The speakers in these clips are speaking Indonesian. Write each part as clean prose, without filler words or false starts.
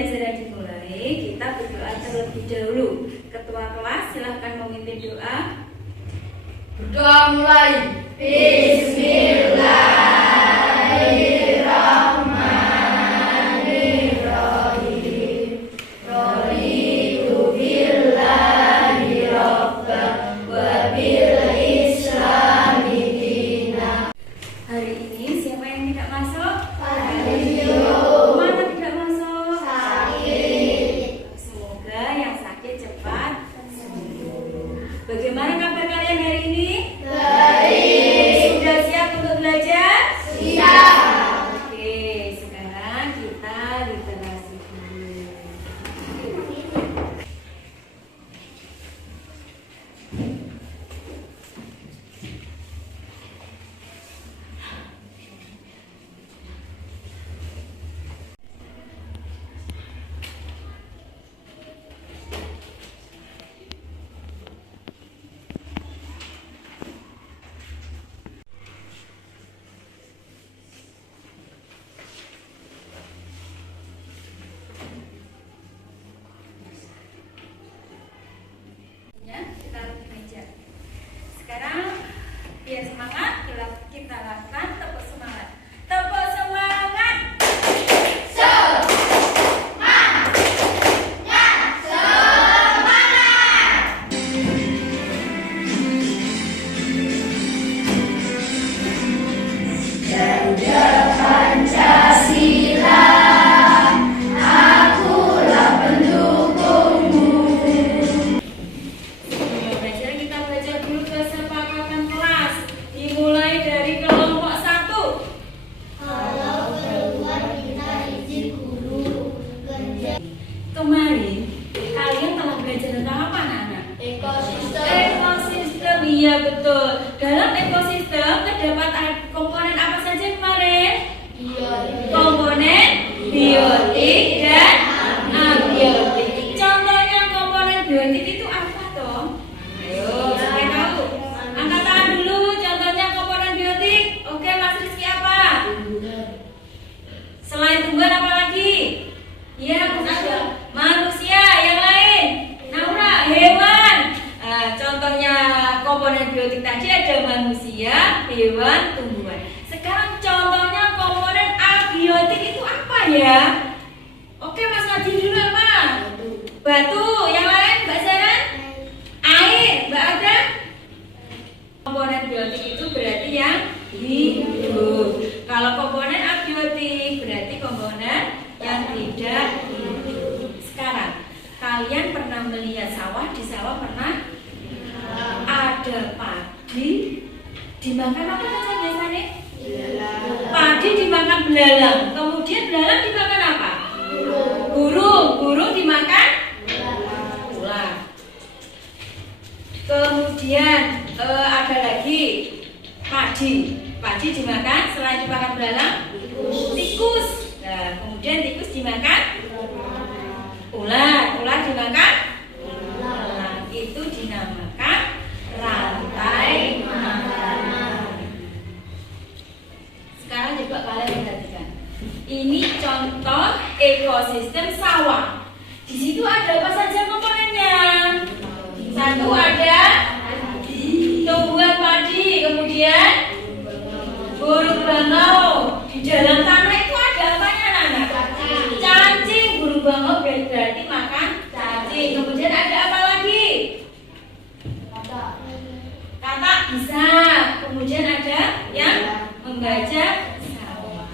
pembelajaran dimulai, kita berdoa terlebih dahulu. Ketua kelas silahkan memimpin doa. Berdoa mulai. Bismillahirrahmanirrahim. Raditu billahi rabban wa bil islami dinan. Hari ini siapa yang tidak masuk? Ayo. Mana tidak masuk? Sakit. Semoga yang sakit cepat sembuh. Bagaimana kabar kalian hari ini? Baik. Sudah siap untuk belajar? Siap. Oke, sekarang kita literasi dulu. Ya, kita taruh di meja. Sekarang biar semangat, kita lakukan tepuk semangat. Tepuk semangat. Pancasila, akulah pendukungmu. Sebelum belajar kita belajar dulu kesepakatan kelas. Dimulai dari kelompok 1. Kalau keluar kita izin guru. Kemarin kalian telah belajar tentang apa, anak-anak? Ekosistem. Ekosistem, iya betul. Dalam ekosistem terdapat komponen apa saja kemarin? Komponen biotik dan abiotik. Contohnya komponen biotik itu apa toh? Ayo, saya tahu. Angkat tangan dulu. Contohnya komponen biotik. Oke, Mas Rizky apa? Selain tumbuhan apa lagi? Iya, manusia. Yang lain? Naura, hewan. Nah, contohnya komponen biotik tadi ada manusia, hewan, tumbuhan. Sekarang contohnya komponen abiotik itu apa ya? Oke, Mas Wadi dulu apa? Batu. Yang lain, Mbak Saran? Air. Mbak Ada? Komponen biotik itu berarti yang hidup. Kalau komponen abiotik berarti komponen yang tidak hidup. Sekarang, kalian pernah melihat sawah? Di sawah pernah? Ada padi. Dimakan apa saja biasanya? Padi dimakan belalang. Kemudian belalang dimakan apa? Burung. Burung dimakan ular. Kemudian ada lagi padi. Padi dimakan selain dimakan belalang, tikus. Nah, kemudian tikus dimakan ular. Ular dimakan ular. Itu dinamakan rantai makanan. Sekarang coba kalian perhatikan. Ini contoh ekosistem sawah. Di situ ada apa saja komponennya? Satu ada tumbuhan padi, kemudian burung bangau. Di dalam tanah itu ada apanya, anak-anak? Cacing. Burung bangau berarti makan cacing. Kemudian ada apa lagi? Katak bisa. Kemudian ada yang membaca sawah.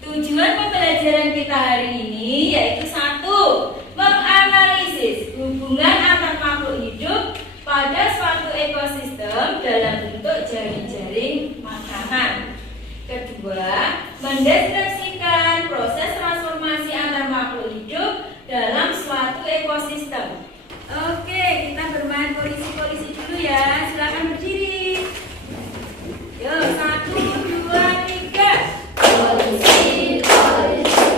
Tujuan pembelajaran kita hari ini yaitu 1. Menganalisis hubungan antar makhluk hidup pada suatu ekosistem dalam bentuk jaring-jaring makanan. 2. Mendeskripsikan proses transformasi antar makhluk hidup dalam suatu ekosistem. Oke, kita bermain polisi-polisi dulu ya. Silakan berdiri. Yuk, 1, 2, 3. Polisi, polisi,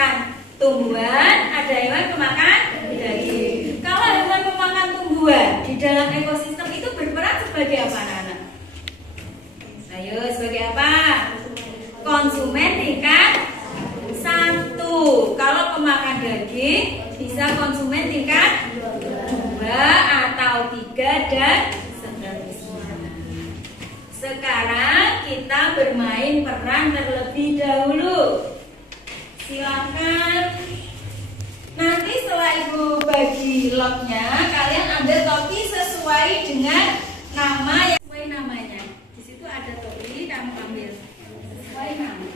pemakan tumbuhan, ada hewan pemakan daging. Kalau hewan pemakan tumbuhan di dalam ekosistem itu berperan sebagai apa, anak-anak? Ayo, sebagai apa? Konsumen tingkat 1. Kalau pemakan daging bisa konsumen tingkat 2 atau 3 dan seterusnya. Sekarang kita bermain peran terlebih dahulu. Silakan. Nanti setelah ibu bagi lotnya, kalian ambil topi sesuai dengan nama yang sesuai namanya. Di situ ada topi, kamu ambil sesuai nama.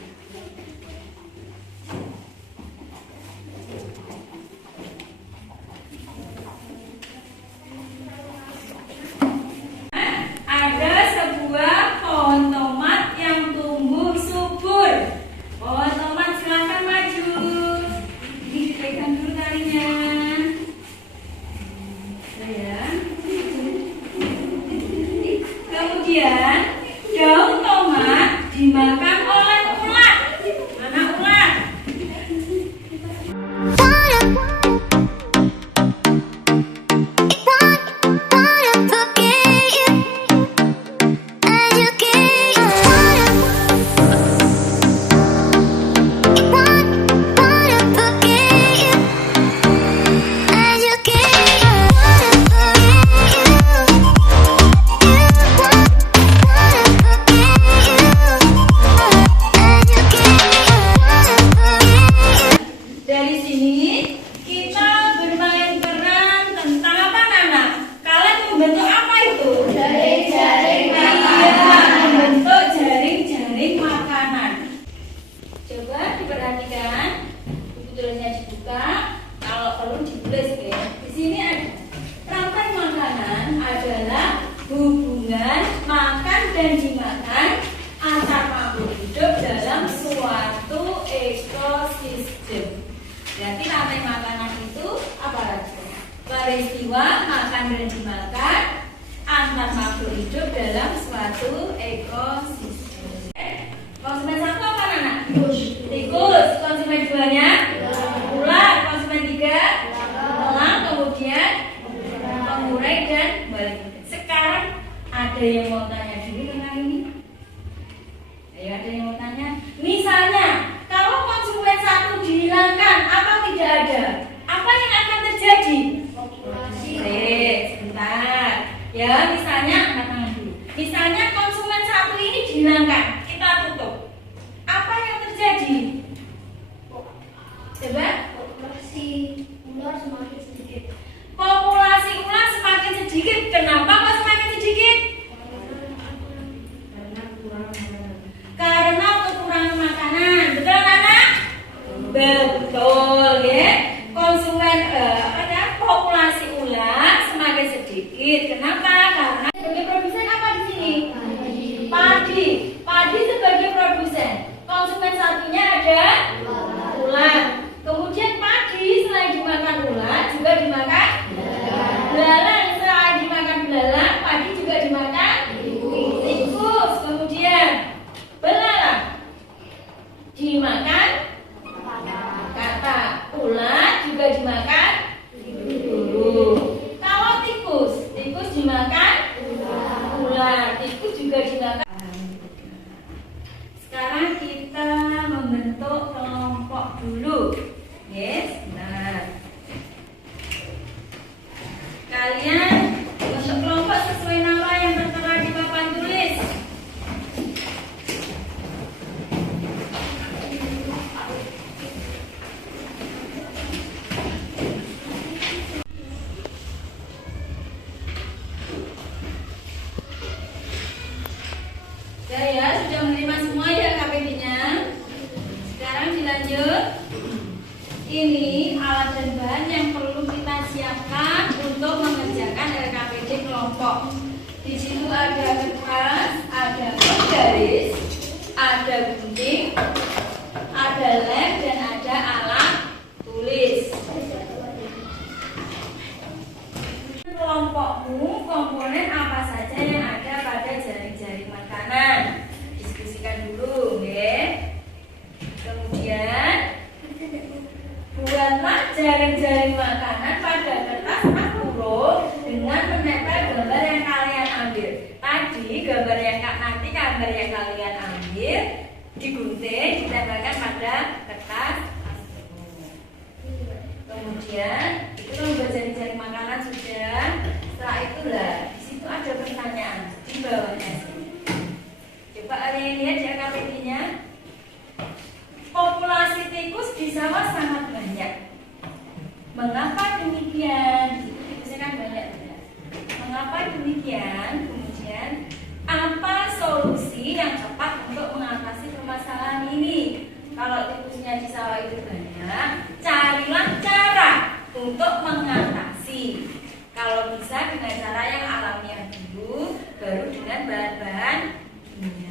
Ada sebuah pohon tomat yang tumbuh subur. Pohon tomat silakan maju. Ini dipegang dulu talinya. Ya. Kemudian daun tomat dimakan oleh ulat. Mana ulat? Dari sini kita bermain peran tentang apa, Nana? Kalian membentuk apa itu? Jaring-jaring Iya, membentuk jaring-jaring makanan. Coba diperhatikan, buku tulisnya dibuka. Kalau perlu ditulis ya. Di sini ada rantai makanan adalah hubungan makan dan dimakan antar makhluk hidup dalam suatu ekosistem. Berarti rantai makanan itu apa aja? Peristiwa makan dan dimakan antar makhluk hidup dalam suatu ekosistem. Konsumen 1 apa, Nana? Tikus. Konsumen 2-nya? Ulat. Konsumen 3? Elang. Kemudian pengurai dan balik. Sekarang ada yang mau tanya dulu tentang ini? Ayo, ada yang mau tanya? Misalnya, kalau konsumen 1 dihilangkan atau tidak ada, apa yang akan terjadi? Sebentar. Ya, misalnya, angkat tangan dulu. Misalnya konsumen 1 ini dihilangkan, kita tutup. Apa yang terjadi? Coba. Populasi ular semakin sedikit. Populasi ular semakin sedikit. Kenapa kok semakin sedikit? Karena kekurangan makanan. Betul, anak? Betul, ya. Konsumen populasi ular semakin sedikit. Kenapa? Karena sebagai produsen apa di sini? Padi. Padi sebagai produsen. Konsumen satunya ada ular. Kemudian padi selain dimakan ular juga dimakan belalang. Selain dimakan belalang, padi juga dimakan tikus. Kemudian belalang dimakan kata, ular juga dimakan burung. Kalau tikus dimakan ular, tikus juga dimakan. Sekarang kita membentuk kelompok dulu. Yes, benar. Kalian bentuk kelompok sesuai nama yang tertera di papan tulis. Ya, sudah menerima semua ya KPD-nya. Sekarang dilanjut. Ini alat dan bahan yang perlu kita siapkan untuk mengerjakan RKPD kelompok. Di situ ada kertas, ada garis, ada gunting, ada lem dan ada alat tulis. Kelompokmu komponen apa saja yang ada pada jaring-jaring makanan? Diskusikan dulu, ya. Kemudian Buatlah jaring-jaring makanan pada kertas A4 dengan menempel gambar yang kalian ambil. Tadi gambar yang kalian ambil digunting, ditempelkan pada kertas A4. Kemudian itu membuat jaring-jaring makanan sudah. Setelah itulah di situ ada pertanyaan di bawahnya sini. Coba kalian lihat di KPD-nya. Populasi tikus di sawah sangat banyak. Mengapa demikian? Tikusnya kan banyak. Mengapa demikian? Kemudian apa solusi yang tepat untuk mengatasi permasalahan ini? Kalau tikusnya di sawah itu banyak, carilah cara untuk mengatasi. Kalau bisa dengan cara yang alamiah dulu, baru dengan bahan-bahan kimia.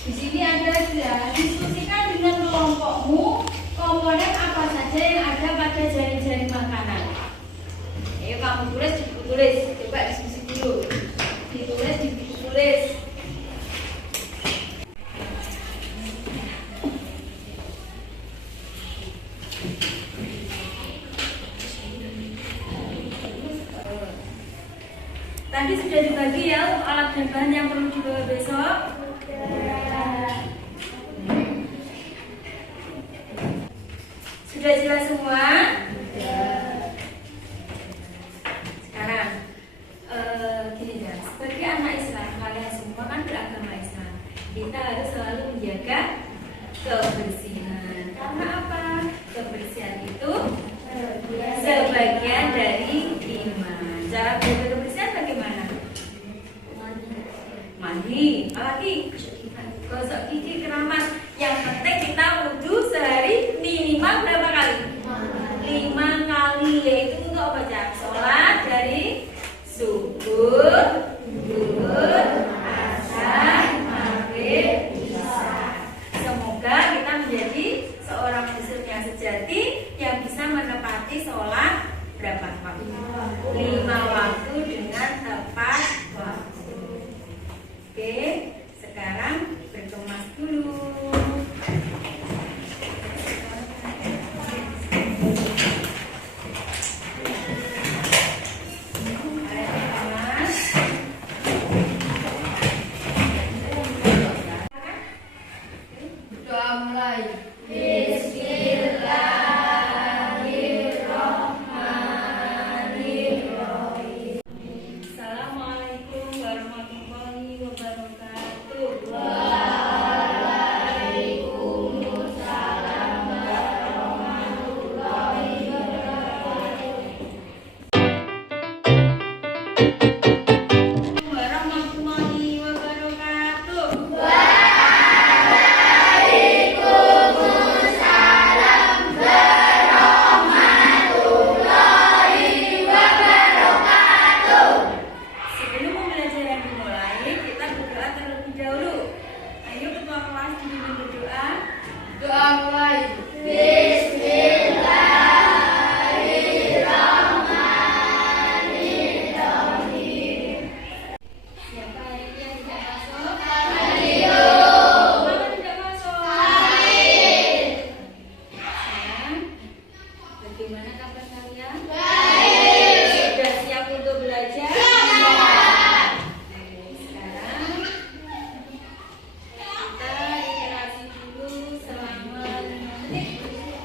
Di sini ada ya, diskusikan dengan kelompokmu komponen apa saja yang ada pada jaring-jaring makanan. Ayo kamu tulis di buku tulis, coba diskusi dulu. Ditulis di buku tulis. Tadi sudah dibagi ya alat dan bahan yang perlu dibawa besok. Sudah jelas semua? Sekarang gini ya, sebagai anak Islam, kalian semua kan beragama Islam. Kita harus selalu menjaga kebersihan. Karena apa? Kebersihan itu sebagian dari iman. Cara menjaga kebersihan bagaimana? Mandi, apalagi gosok gigi, keramas. Yang penting kita wudhu sehari minimal berapa kali? 5 kali, yaitu untuk apa aja? Sholat dari subuh, zuhur, asar, maghrib, isya. Semoga kita menjadi seorang muslim yang sejati yang bisa menepati sholat berapa waktu? 5 waktu dengan tepat waktu. Oke, sekarang berkemas dulu. Doa mulai. Assalamualaikum warahmatullahi wabarakatuh. Warahmatullahi wabarakatuh. Sebelum pembelajaran dimulai, kita berdoa terlebih dahulu. Ayo ketua kelas dipimpin berdoa. Doa mulai. Siapa yang tidak masuk? Mana tidak masuk? Sayang, bagaimana kabar kalian? Sudah siap untuk belajar? Sekarang kita interaksi dulu selama 5 menit.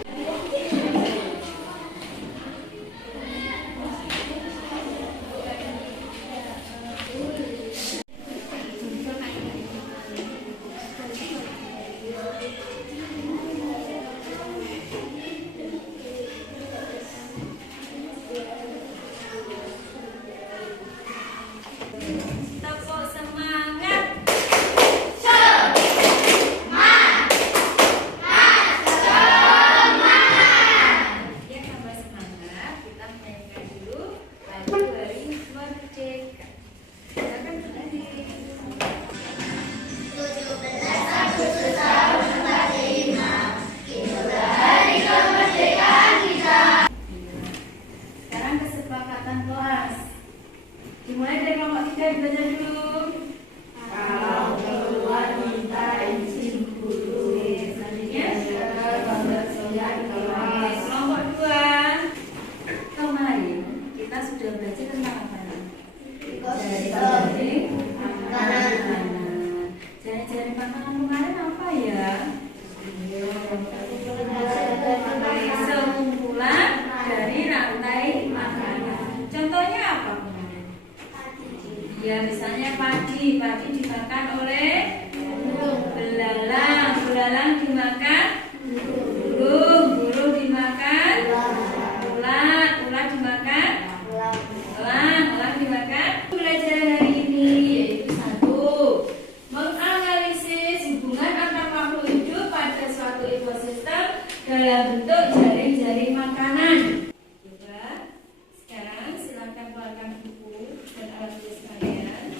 dalam bentuk jaring-jaring makanan. Coba sekarang silakan keluarkan buku dan alat tulis kalian.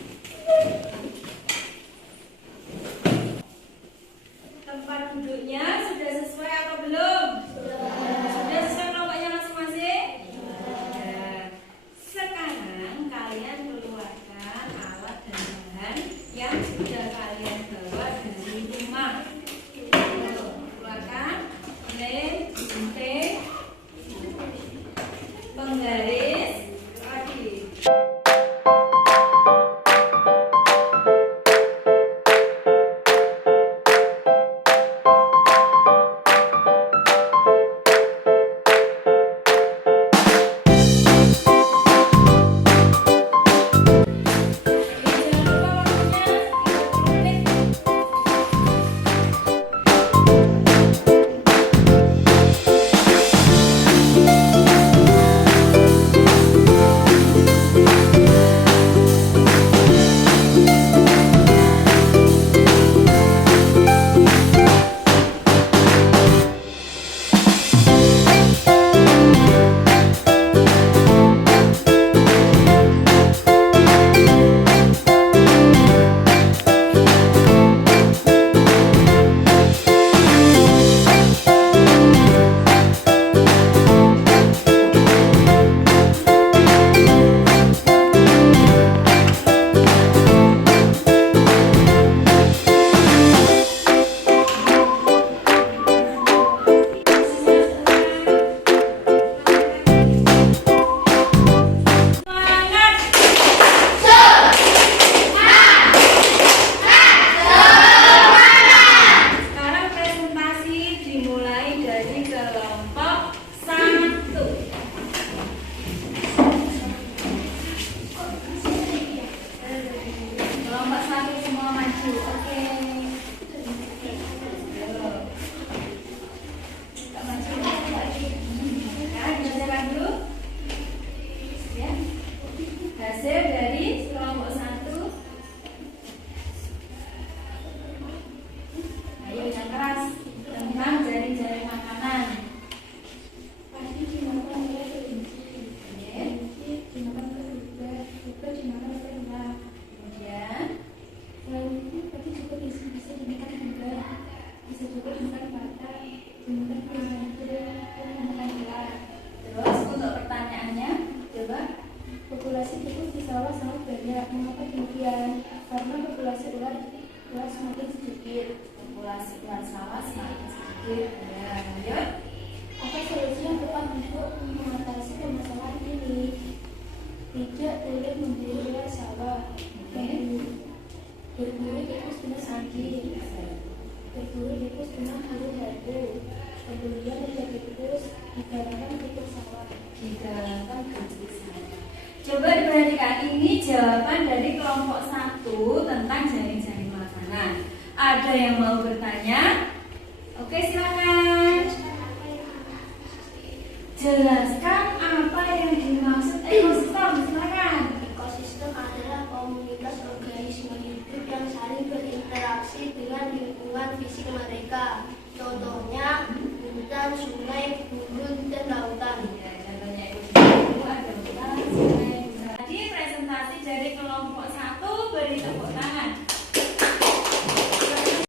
Tempat duduknya sudah sesuai atau belum? Sudah sesuai kelompoknya masing-masing? Ya. Sekarang kalian keluarkan alat dan bahan yang sudah kalian bawa dari rumah. Keluarkan lem, gunting, penggaris, rakit. Sekarang presentasi dimulai dari kelompok 1. Kelompok 1 semua maju. Oke. Kita maju. Nah, dibacakan dulu. Ya. Hasil dari kelompok 1. Ayo yang keras tentang jaring-jaring makanan. Kemudian terus untuk pertanyaannya, coba. Populasi tikus di sawah sangat banyak. Mengapa demikian? Karena populasi ular semakin sedikit. Populasi ular sawah semakin sedikit. Ya, lanjut. Apa solusi yang tepat untuk mengatasi permasalahan ini? Tidak boleh memburu ular sawah. Berburu tikus dengan sakit. Berburu tikus dengan halu-halu. Kemudian menjaga tikus digalakkan tikus sawah. Digalakkan tikus sawah. Coba diperhatikan, ini jawaban dari kelompok 1 tentang jaring-jaring makanan. Ada yang mau bertanya? Oke, silakan. Jelaskan apa yang dimaksud ekosistem. Silakan. Ekosistem adalah komunitas organisme hidup yang saling berinteraksi dengan lingkungan fisik mereka. Contohnya hutan, sungai, gurun, dan lautan. Ya, contohnya ekosistem itu ada hutan, sungai. Tadi presentasi dari kelompok 1, beri tepuk tangan.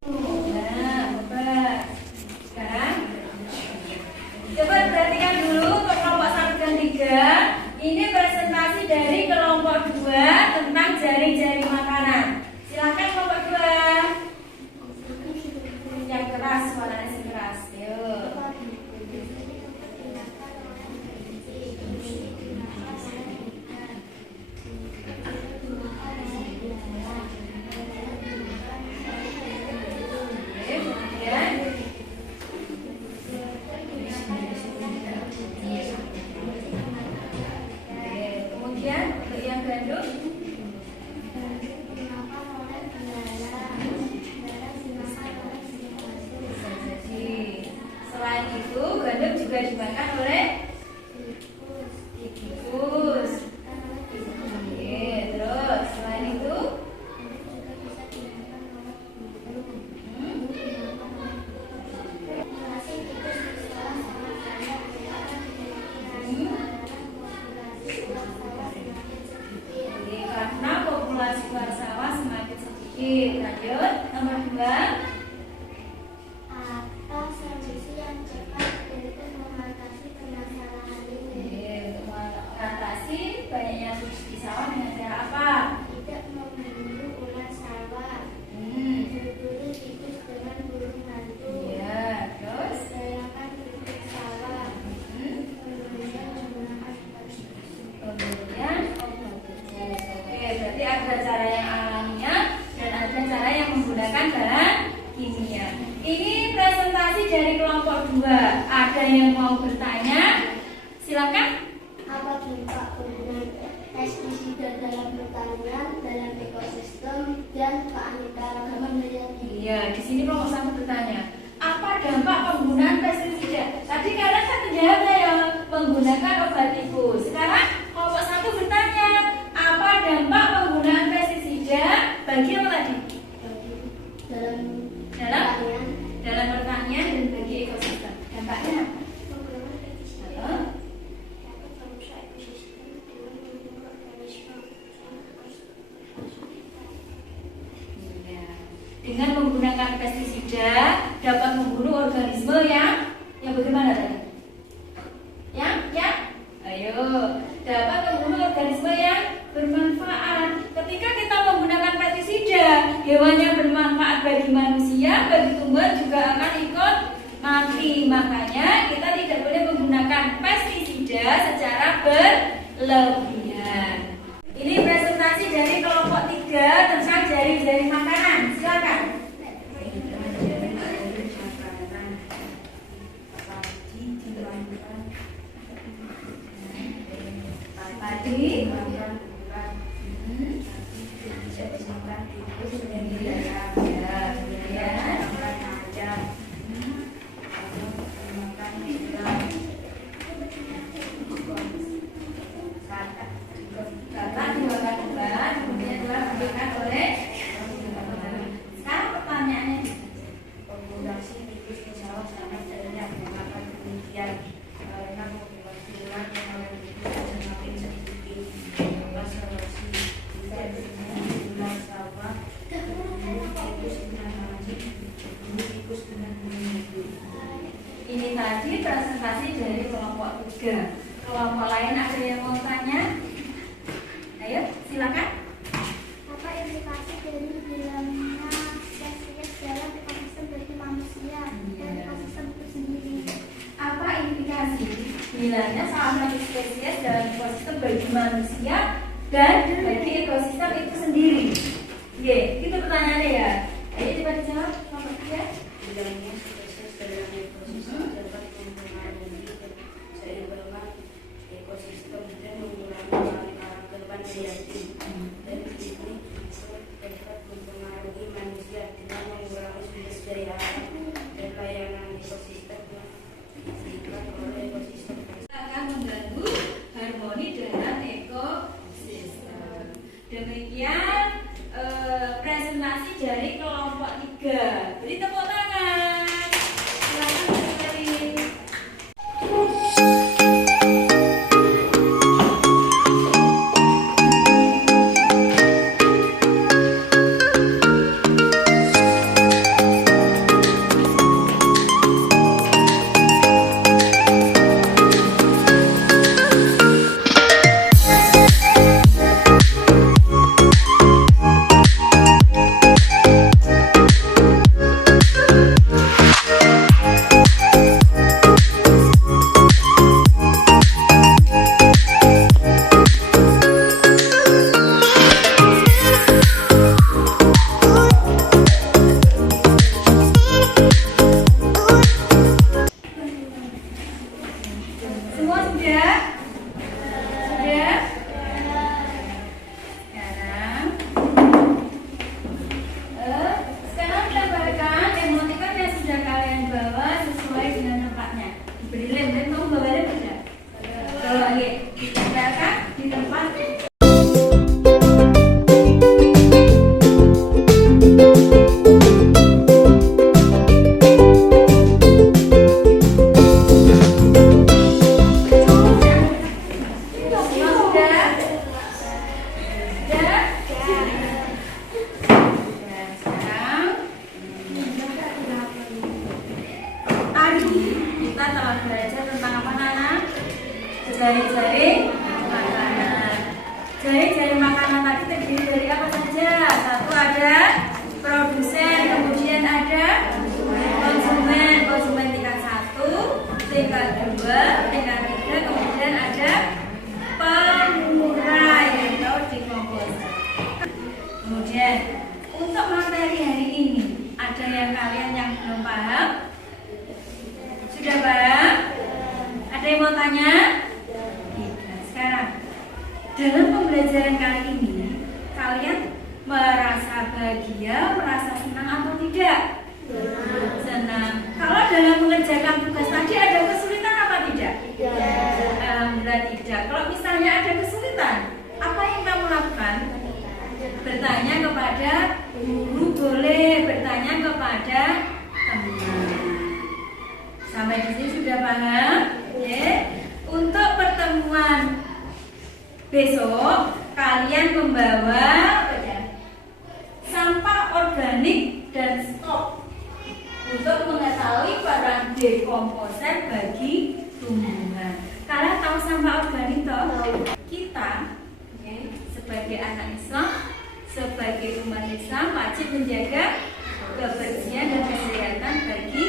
Nah, hebat. Sekarang coba perhatikan dulu untuk kelompok 1 dan 3. Ini presentasi dari kelompok 2 tentang jaring-jaring makanan. Silakan kelompok 2. Yang keras, suaranya sing keras. Yuk. Kemudian untuk yang gandum, selain itu gandum juga dimakan oleh tikus. Oke, terus selain itu dari kelompok 2. Ada yang mau bertanya? Silakan. Apa dampak penggunaan pestisida dalam pertanian, dalam ekosistem, dan keanekaragaman hayati? Iya, di sini kelompok 1 bertanya, apa dampak penggunaan pestisida? Tadi kalian satu jawabnya ya, menggunakan obat tifus. Sekarang kelompok 1 bertanya, apa dampak penggunaan pestisida bagi apa tadi? Dalam Dalam pertanian, pertanian dan bagi ekosistem. Dampaknya apa? penggunaan pestisida Hah? dapat merusak ekosistem dengan membunuh organisme. Iya. Dengan menggunakan pestisida dapat membunuh organisme yang bagaimana tadi? Yang ayo, dapat membunuh organisme yang bermanfaat. Ketika kita menggunakan pestisida, hewannya bermanfaat bagi manusia, bagi tumbuhan juga akan ikut mati. Makanya kita tidak boleh menggunakan pestisida secara berlebihan. Ini presentasi dari kelompok 3 tentang jari-jari makanan. Silakan. Tadi Bapak dimakan obat, kemudian telah diberikan oleh. Sekarang pertanyaannya, Populasi tikus di sawah sangat banyak, mengapa demikian? Karena populasi ular yang ada di tikus semakin sedikit. Maka solusi tidak dengan ular sawah, tikus dengan wajib, tikus dengan hidup. ini tadi presentasi dari kelompok 3. Kelompok lain ada yang mau tanya? Ayo, silakan. Apa implikasi dari hilangnya spesies dalam ekosistem bagi manusia dan ekosistem itu sendiri? Apa implikasi hilangnya salah satu spesies dalam ekosistem bagi manusia dan bagi ekosistem itu sendiri? Ye, itu pertanyaannya ya. Ayo coba dijawab, kelompok 3. Hilangnya spesies dalam ekosistem dapat mempengaruhi keseimbangan ekosistem dan mengurangi keanekaragaman hayati. Dan ini dapat mempengaruhi manusia dengan mengurangi sumber daya alam dan layanan ekosistem yang diberikan oleh ekosistem. Akan mengganggu harmoni dalam ekosistem. Demikian presentasi dari kelompok 3. Beri tepuk tangan. Silakan sekali. Semua sudah? Sudah? Sekarang kita bawakan emoticon yang sudah kalian bawa sesuai dengan tempatnya. Diberi lem, kamu bawa lem tidak? Bawa lem. Ditempelkan di tempat. Jari-jari makanan. Jari-jari makanan tadi terdiri dari apa saja? Satu ada produsen, kemudian ada konsumen. Konsumen tingkat 1, tingkat 2, tingkat 3, kemudian ada pengurai atau dekomposer. Kemudian untuk materi hari ini, ada yang kalian yang belum paham? pembelajaran kali ini kalian merasa bahagia, merasa senang atau tidak? Senang. Kalau dalam mengerjakan tugas tadi ada kesulitan apa tidak? Alhamdulillah tidak. Kalau misalnya ada kesulitan, apa yang kamu lakukan? Bertanya kepada guru, boleh bertanya kepada teman. Sampai di sini sudah paham? Oke. Untuk pertemuan besok kalian membawa sampah organik dan stok untuk mengetahui peran dekomposer bagi tumbuhan. Kalian tahu sampah organik toh? Kita sebagai anak Islam, sebagai umat Islam wajib menjaga kebersihan dan kesehatan bagi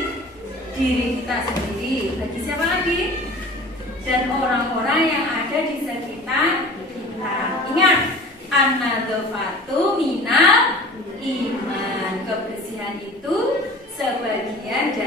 diri kita sendiri. Bagi siapa lagi? Dan orang-orang yang ada di sekitar kita. Ingat, an-nadzafatu minal iman. Kebersihan itu sebagian dari